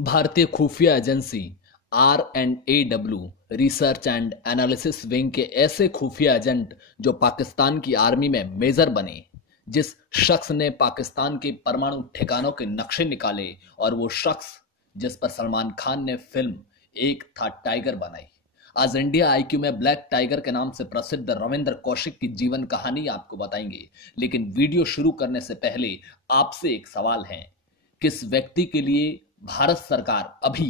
भारतीय खुफिया एजेंसी आर&AW रिसर्च एंड एनालिसिस विंग के ऐसे खुफिया एजेंट जो पाकिस्तान की आर्मी में मेजर बने, जिस शख्स ने पाकिस्तान के परमाणु ठिकानों के नक्शे निकाले और वो शख्स जिस पर सलमान खान ने फिल्म एक था टाइगर बनाई। आज इंडिया आईक्यू में ब्लैक टाइगर के नाम से प्रसिद्ध रविंद्र कौशिक की जीवन कहानी आपको बताएंगे। लेकिन वीडियो शुरू करने से पहले आपसे एक सवाल है, किस व्यक्ति के लिए भारत सरकार अभी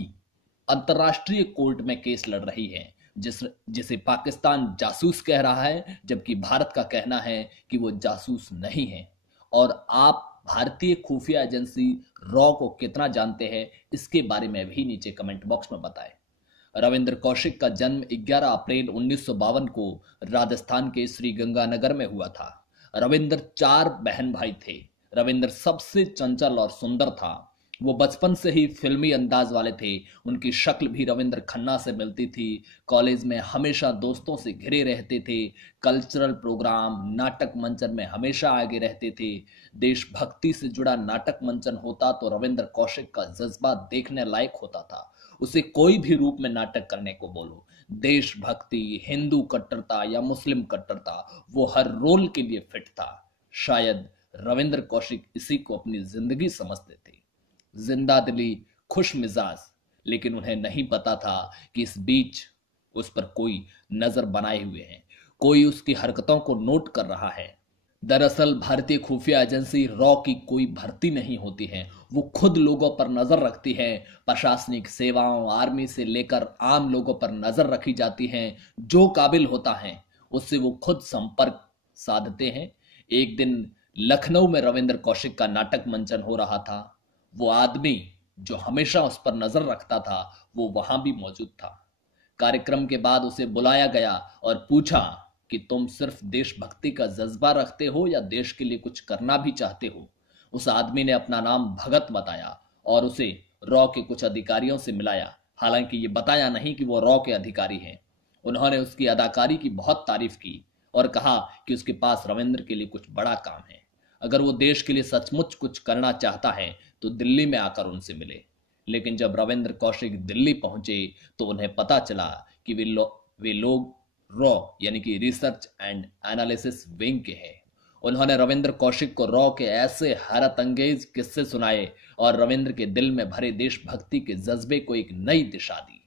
अंतर्राष्ट्रीय कोर्ट में केस लड़ रही है, जिसे पाकिस्तान जासूस कह रहा है, जबकि भारत का कहना है कि वो जासूस नहीं है। और आप भारतीय खुफिया एजेंसी रॉ को कितना जानते हैं, इसके बारे में भी नीचे कमेंट बॉक्स में बताएं। रविंद्र कौशिक का जन्म 11 अप्रैल 1952 को राजस्थान के श्री गंगानगर में हुआ था। रविंद्र 4 बहन भाई थे। रविंद्र सबसे चंचल और सुंदर था। वो बचपन से ही फिल्मी अंदाज वाले थे। उनकी शक्ल भी रविंद्र खन्ना से मिलती थी। कॉलेज में हमेशा दोस्तों से घिरे रहते थे। कल्चरल प्रोग्राम, नाटक मंचन में हमेशा आगे रहते थे। देशभक्ति से जुड़ा नाटक मंचन होता तो रविंद्र कौशिक का जज्बा देखने लायक होता था। उसे कोई भी रूप में नाटक करने को बोलो, देशभक्ति, हिंदू कट्टरता या मुस्लिम कट्टरता, वो हर रोल के लिए फिट था। शायद रविंद्र कौशिक इसी को अपनी जिंदगी समझते थे, जिंदा दिली, खुश मिजाज। लेकिन उन्हें नहीं पता था कि इस बीच उस पर कोई नजर बनाए हुए है, कोई उसकी हरकतों को नोट कर रहा है। दरअसल भारतीय खुफिया एजेंसी रॉ की कोई भर्ती नहीं होती है। वो खुद लोगों पर नजर रखती है। प्रशासनिक सेवाओं, आर्मी से लेकर आम लोगों पर नजर रखी जाती है। जो काबिल होता है उससे वो खुद संपर्क साधते हैं। एक दिन लखनऊ में रविंद्र कौशिक का नाटक मंचन हो रहा था। वो आदमी जो हमेशा उस पर नजर रखता था, वो वहां भी मौजूद था। कार्यक्रम के बाद उसे बुलाया गया और पूछा कि तुम सिर्फ देशभक्ति का जज्बा रखते हो या देश के लिए कुछ करना भी चाहते हो। उस आदमी ने अपना नाम भगत बताया और उसे रॉ के कुछ अधिकारियों से मिलाया। हालांकि ये बताया नहीं कि वो रॉ के अधिकारी हैं। उन्होंने उसकी अदाकारी की बहुत तारीफ की और कहा कि उसके पास रविंद्र के लिए कुछ बड़ा काम है। अगर वो देश के लिए सचमुच कुछ करना चाहता है तो दिल्ली में आकर उनसे मिले। लेकिन जब रविंद्र कौशिक दिल्ली पहुंचे तो उन्हें पता चला कि वे लोग रॉ यानी कि रिसर्च एंड एनालिसिस विंग के हैं। उन्होंने रविंद्र कौशिक को रॉ के ऐसे हैरत अंगेज किस्से सुनाए और रविंद्र के दिल में भरे देशभक्ति के जज्बे को एक नई दिशा दी।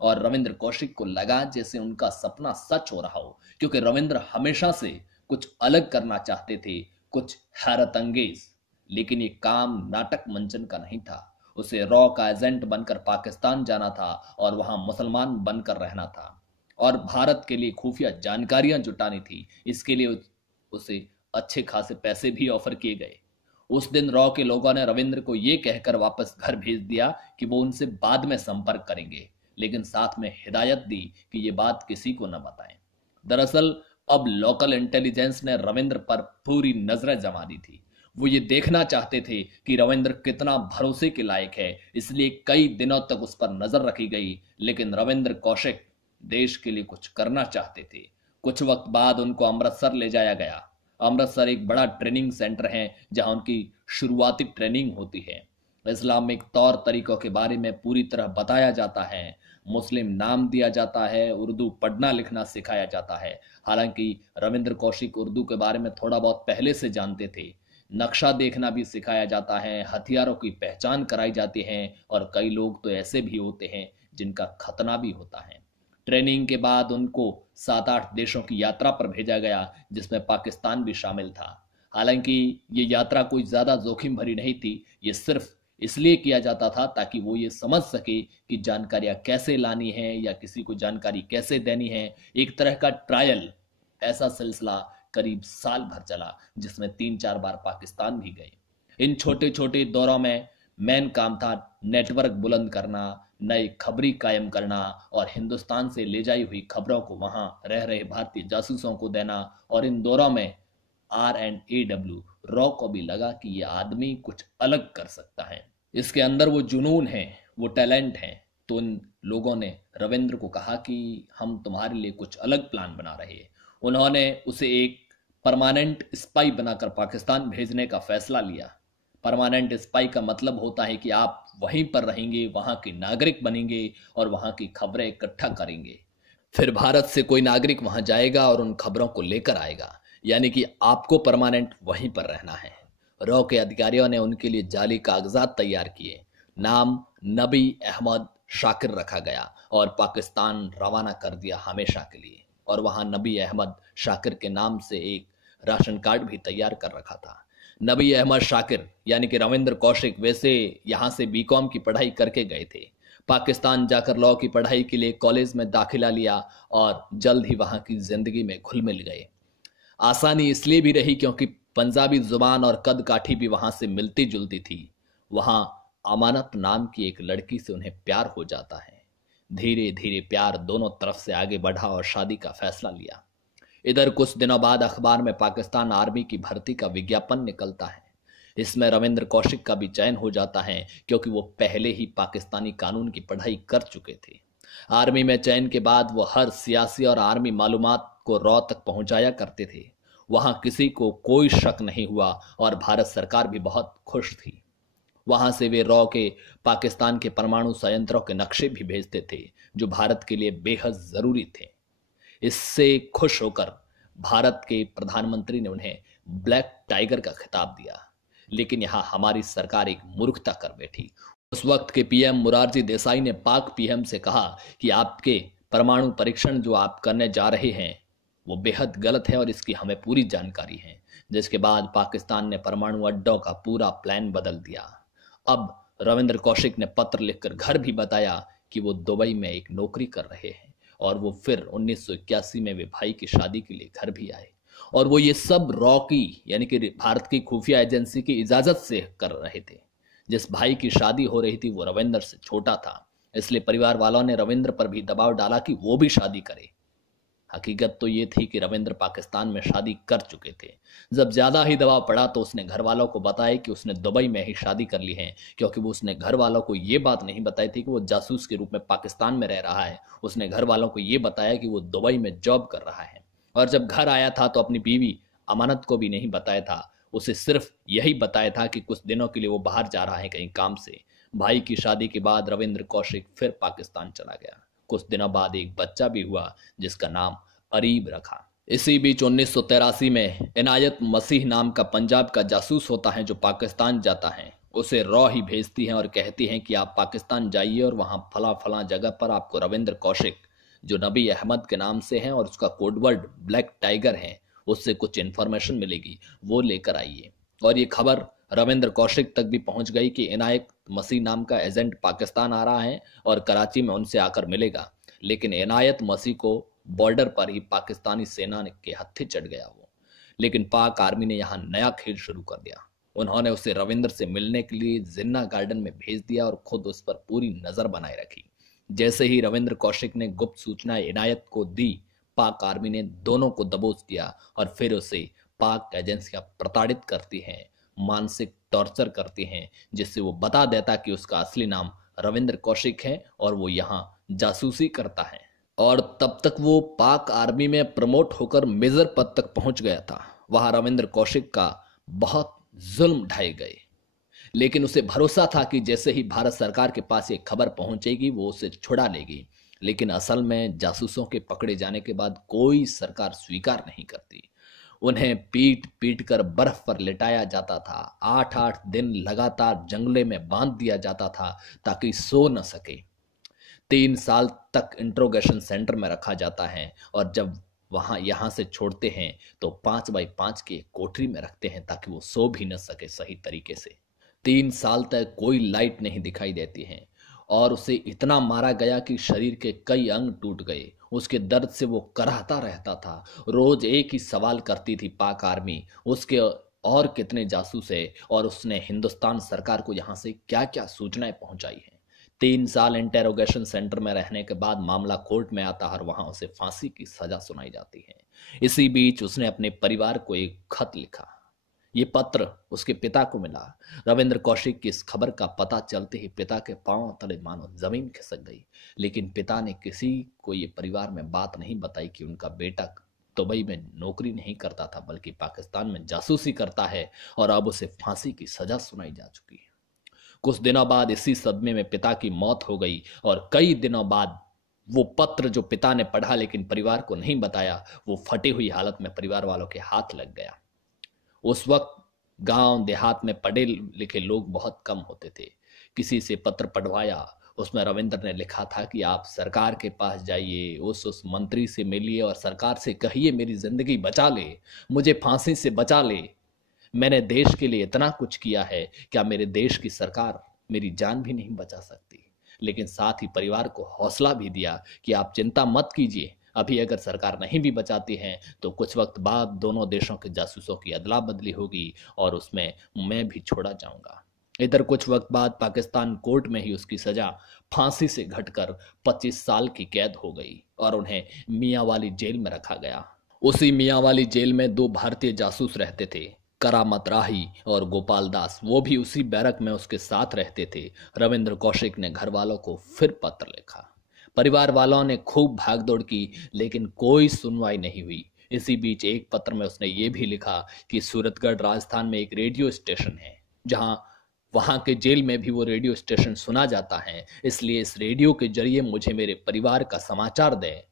और रविंद्र कौशिक को लगा जैसे उनका सपना सच हो रहा हो, क्योंकि रविंद्र हमेशा से कुछ अलग करना चाहते थे, कुछ हैरत अंगेज। लेकिन ये काम नाटक मंचन का नहीं था। उसे रॉ का एजेंट बनकर पाकिस्तान जाना था और वहां मुसलमान बनकर रहना था और भारत के लिए खुफिया जानकारियां जुटानी थी। इसके लिए उसे अच्छे खासे पैसे भी ऑफर किए गए। उस दिन रॉ के लोगों ने रविंद्र को यह कहकर वापस घर भेज दिया कि वो उनसे बाद में संपर्क करेंगे, लेकिन साथ में हिदायत दी कि ये बात किसी को न बताएं। दरअसल अब लोकल इंटेलिजेंस ने रविंद्र पर पूरी नजरें जमा दी थी। वो ये देखना चाहते थे कि रविंद्र कितना भरोसे के लायक है, इसलिए कई दिनों तक उस पर नजर रखी गई। लेकिन रविंद्र कौशिक देश के लिए कुछ करना चाहते थे। कुछ वक्त बाद उनको अमृतसर ले जाया गया। अमृतसर एक बड़ा ट्रेनिंग सेंटर है जहां उनकी शुरुआती ट्रेनिंग होती है। इस्लामिक तौर तरीकों के बारे में पूरी तरह बताया जाता है। मुस्लिम नाम दिया जाता है। उर्दू पढ़ना लिखना सिखाया जाता है। हालांकि रविंद्र कौशिक उर्दू के बारे में थोड़ा बहुत पहले से जानते थे। नक्शा देखना भी सिखाया जाता है। हथियारों की पहचान कराई जाती है और कई लोग तो ऐसे भी होते हैं जिनका खतना भी होता है। ट्रेनिंग के बाद उनको 7-8 देशों की यात्रा पर भेजा गया, जिसमें पाकिस्तान भी शामिल था। हालांकि ये यात्रा कोई ज्यादा जोखिम भरी नहीं थी। ये सिर्फ इसलिए किया जाता था ताकि वो ये समझ सके कि जानकारियां कैसे लानी है या किसी को जानकारी कैसे देनी है। एक तरह का ट्रायल। ऐसा सिलसिला करीब साल भर चला, जिसमें 3-4 बार पाकिस्तान भी गए। इन छोटे छोटे दौरों में मेन काम था नेटवर्क बुलंद करना, नए खबरी कायम करना और हिंदुस्तान से ले जाई हुई खबरों को वहां रह रहे भारतीय जासूसों को देना। और इन दौरों में आर&AW रॉ को भी लगा कि ये आदमी कुछ अलग कर सकता है, इसके अंदर वो जुनून है, वो टैलेंट है। तो इन लोगों ने रविंद्र को कहा कि हम तुम्हारे लिए कुछ अलग प्लान बना रहे हैं। उन्होंने उसे एक परमानेंट स्पाई बनाकर पाकिस्तान भेजने का फैसला लिया। परमानेंट स्पाई का मतलब होता है कि आप वहीं पर रहेंगे, वहां के नागरिक बनेंगे और वहां की खबरें इकट्ठा करेंगे। फिर भारत से कोई नागरिक वहां जाएगा और उन खबरों को लेकर आएगा, यानी कि आपको परमानेंट वहीं पर रहना है। रॉ के अधिकारियों ने उनके लिए जाली कागजात तैयार किए। नाम नबी अहमद शाकिर रखा गया और पाकिस्तान रवाना कर दिया हमेशा के लिए। और वहां नबी अहमद शाकिर के नाम से एक राशन कार्ड भी तैयार कर रखा था। नबी अहमद शाकिर यानी कि रविंद्र कौशिक वैसे यहां से बीकॉम की पढ़ाई करके गए थे। पाकिस्तान जाकर लॉ की पढ़ाई के लिए कॉलेज में दाखिला लिया और जल्द ही वहां की जिंदगी में घुल मिल गए। आसानी इसलिए भी रही क्योंकि पंजाबी जुबान और कद काठी भी वहां से मिलती जुलती थी। वहां अमानत नाम की एक लड़की से उन्हें प्यार हो जाता है। धीरे धीरे प्यार दोनों तरफ से आगे बढ़ा और शादी का फैसला लिया। इधर कुछ दिनों बाद अखबार में पाकिस्तान आर्मी की भर्ती का विज्ञापन निकलता है। इसमें रविंद्र कौशिक का भी चयन हो जाता है क्योंकि वो पहले ही पाकिस्तानी कानून की पढ़ाई कर चुके थे। आर्मी में चयन के बाद वो हर सियासी और आर्मी मालूमात को रॉ तक पहुंचाया करते थे। वहां किसी को कोई शक नहीं हुआ और भारत सरकार भी बहुत खुश थी। वहां से वे रॉ के पाकिस्तान के परमाणु संयंत्रों के नक्शे भी भेजते थे जो भारत के लिए बेहद जरूरी थे। इससे खुश होकर भारत के प्रधानमंत्री ने उन्हें ब्लैक टाइगर का खिताब दिया। लेकिन यहां हमारी सरकार एक मूर्खता कर बैठी। उस वक्त के पीएम मुरारजी देसाई ने पाक पीएम से कहा कि आपके परमाणु परीक्षण जो आप करने जा रहे हैं वो बेहद गलत है और इसकी हमें पूरी जानकारी है। जिसके बाद पाकिस्तान ने परमाणु अड्डों का पूरा प्लान बदल दिया। अब रविंद्र कौशिक ने पत्र लिखकर घर भी बताया कि वो दुबई में एक नौकरी कर रहे हैं और वो फिर 1981 में वे भाई की शादी के लिए घर भी आए। और वो ये सब रॉ की यानी कि भारत की खुफिया एजेंसी की इजाजत से कर रहे थे। जिस भाई की शादी हो रही थी वो रविंद्र से छोटा था, इसलिए परिवार वालों ने रविंद्र पर भी दबाव डाला कि वो भी शादी करे। हकीकत तो ये थी कि रविंद्र पाकिस्तान में शादी कर चुके थे। जब ज्यादा ही दबाव पड़ा तो उसने घर वालों को बताया कि उसने दुबई में ही शादी कर ली है, क्योंकि वो उसने घर वालों को ये बात नहीं बताई थी कि वो जासूस के रूप में पाकिस्तान में रह रहा है। उसने घर वालों को ये बताया कि वो दुबई में जॉब कर रहा है। और जब घर आया था तो अपनी बीवी अमानत को भी नहीं बताया था। उसे सिर्फ यही बताया था कि कुछ दिनों के लिए वो बाहर जा रहा है कहीं काम से। भाई की शादी के बाद रविंद्र कौशिक फिर पाकिस्तान चला गया। कुछ दिनों बाद एक बच्चा भी हुआ जिसका नाम अरीब रखा। इसी बीच 1983 में इनायत मसीह नाम का पंजाब का जासूस होता है जो पाकिस्तान जाता है। उसे रॉ ही भेजती हैं और कहती हैं कि आप पाकिस्तान जाइए और वहां फला फला जगह पर आपको रविंद्र कौशिक जो नबी अहमद के नाम से है और उसका कोडवर्ड ब्लैक टाइगर है उससे कुछ इन्फॉर्मेशन मिलेगी, वो लेकर आइए। और ये खबर रविंद्र कौशिक तक भी पहुंच गई कि इनायत मसीह नाम का एजेंट पाकिस्तान आ रहा है और कराची में उनसे आकर मिलेगा। लेकिन इनायत मसीह को बॉर्डर पर ही पाकिस्तानी सेना के हत्थे चढ़ गया वो। लेकिन पाक आर्मी ने यहाँ नया खेल शुरू कर दिया। उन्होंने उसे रविंद्र से मिलने के लिए जिन्ना गार्डन में भेज दिया और खुद उस पर पूरी नजर बनाए रखी। जैसे ही रविंद्र कौशिक ने गुप्त सूचना इनायत को दी, पाक आर्मी ने दोनों को दबोच दिया और फिर उसे पाक एजेंसियां प्रताड़ित करती हैं, मानसिक टॉर्चर करती हैं, जिससे वो बता देता कि उसका असली नाम रविंद्र कौशिक है और वो यहाँ जासूसी करता है। और तब तक वो पाक आर्मी में प्रमोट होकर मेजर पद तक पहुंच गया था। वहां रविंद्र कौशिक का बहुत जुल्म ढाए गए, लेकिन उसे भरोसा था कि जैसे ही भारत सरकार के पास ये खबर पहुंचेगी वो उसे छुड़ा लेगी। लेकिन असल में जासूसों के पकड़े जाने के बाद कोई सरकार स्वीकार नहीं करती। उन्हें पीट पीट कर बर्फ पर लिटाया जाता था। 8-8 दिन लगातार जंगले में बांध दिया जाता था ताकि सो न सके। 3 साल तक इंट्रोगेशन सेंटर में रखा जाता है और जब वहां यहां से छोड़ते हैं तो 5x5 की एक कोठरी में रखते हैं ताकि वो सो भी न सके सही तरीके से। 3 साल तक कोई लाइट नहीं दिखाई देती है और उसे इतना मारा गया कि शरीर के कई अंग टूट गए। उसके दर्द से वो कराहता रहता था। रोज एक ही सवाल करती थी पाक आर्मी, उसके और कितने जासूस है और उसने हिंदुस्तान सरकार को यहाँ से क्या क्या सूचनाएं पहुंचाई है। 3 साल इंटेरोगेशन सेंटर में रहने के बाद मामला कोर्ट में आता है और वहां उसे फांसी की सजा सुनाई जाती है। इसी बीच उसने अपने परिवार को एक खत लिखा। ये पत्र उसके पिता को मिला। रविंद्र कौशिक की इस खबर का पता चलते ही पिता के पांव तले मानो जमीन खिसक गई। लेकिन पिता ने किसी को ये परिवार में बात नहीं बताई कि उनका बेटा दुबई में नौकरी नहीं करता था बल्कि पाकिस्तान में जासूसी करता है और अब उसे फांसी की सजा सुनाई जा चुकी है। कुछ दिनों बाद इसी सदमे में पिता की मौत हो गई और कई दिनों बाद वो पत्र जो पिता ने पढ़ा लेकिन परिवार को नहीं बताया, वो फटी हुई हालत में परिवार वालों के हाथ लग गया। उस वक्त गांव देहात में पढ़े लिखे लोग बहुत कम होते थे। किसी से पत्र पढ़वाया, उसमें रविंद्र ने लिखा था कि आप सरकार के पास जाइए, उस मंत्री से मिलिए और सरकार से कहिए मेरी जिंदगी बचा ले, मुझे फांसी से बचा ले। मैंने देश के लिए इतना कुछ किया है, क्या मेरे देश की सरकार मेरी जान भी नहीं बचा सकती? लेकिन साथ ही परिवार को हौसला भी दिया कि आप चिंता मत कीजिए, अभी अगर सरकार नहीं भी बचाती है तो कुछ वक्त बाद दोनों देशों के जासूसों की अदला बदली होगी और उसमें मैं भी छोड़ा जाऊंगा। इधर कुछ वक्त बाद पाकिस्तान कोर्ट में ही उसकी सजा फांसी से घटकर 25 साल की कैद हो गई और उन्हें मियांवाली जेल में रखा गया। उसी मियांवाली जेल में 2 भारतीय जासूस रहते थे, करामत राही और गोपाल दास। वो भी उसी बैरक में उसके साथ रहते थे। रविंद्र कौशिक ने घर वालों को फिर पत्र लिखा। परिवार वालों ने खूब भागदौड़ की लेकिन कोई सुनवाई नहीं हुई। इसी बीच एक पत्र में उसने ये भी लिखा कि सूरतगढ़ राजस्थान में एक रेडियो स्टेशन है, जहां वहां के जेल में भी वो रेडियो स्टेशन सुना जाता है, इसलिए इस रेडियो के जरिए मुझे मेरे परिवार का समाचार दे।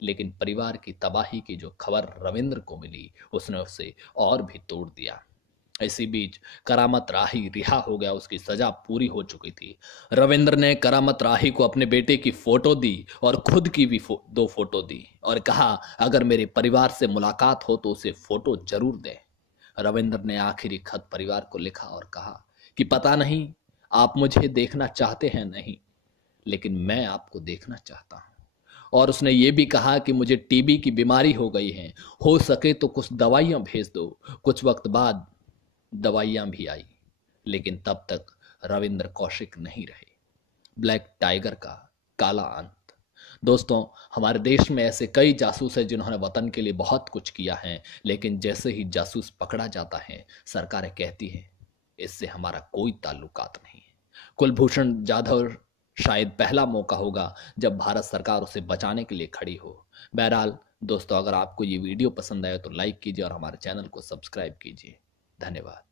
लेकिन परिवार की तबाही की जो खबर रविंद्र को मिली, उसने उसे और भी तोड़ दिया। इसी बीच करामत राही रिहा हो गया, उसकी सजा पूरी हो चुकी थी। रविंद्र ने करामत राही को अपने बेटे की फोटो दी और खुद की भी 2 फोटो दी और कहा अगर मेरे परिवार से मुलाकात हो तो उसे फोटो जरूर दे। रविंद्र ने आखिरी खत परिवार को लिखा और कहा कि पता नहीं आप मुझे देखना चाहते हैं नहीं, लेकिन मैं आपको देखना चाहता हूं। और उसने ये भी कहा कि मुझे टीबी की बीमारी हो गई है, हो सके तो कुछ दवाइयां भेज दो। कुछ वक्त बाद दवाइयां भी आई, लेकिन तब तक रविंद्र कौशिक नहीं रहे। ब्लैक टाइगर का काला अंत। दोस्तों, हमारे देश में ऐसे कई जासूस हैं जिन्होंने वतन के लिए बहुत कुछ किया है, लेकिन जैसे ही जासूस पकड़ा जाता है सरकारें कहती है इससे हमारा कोई ताल्लुकात नहीं है। कुलभूषण जाधव शायद पहला मौका होगा जब भारत सरकार उसे बचाने के लिए खड़ी हो। बहरहाल दोस्तों, अगर आपको ये वीडियो पसंद आया तो लाइक कीजिए और हमारे चैनल को सब्सक्राइब कीजिए। धन्यवाद।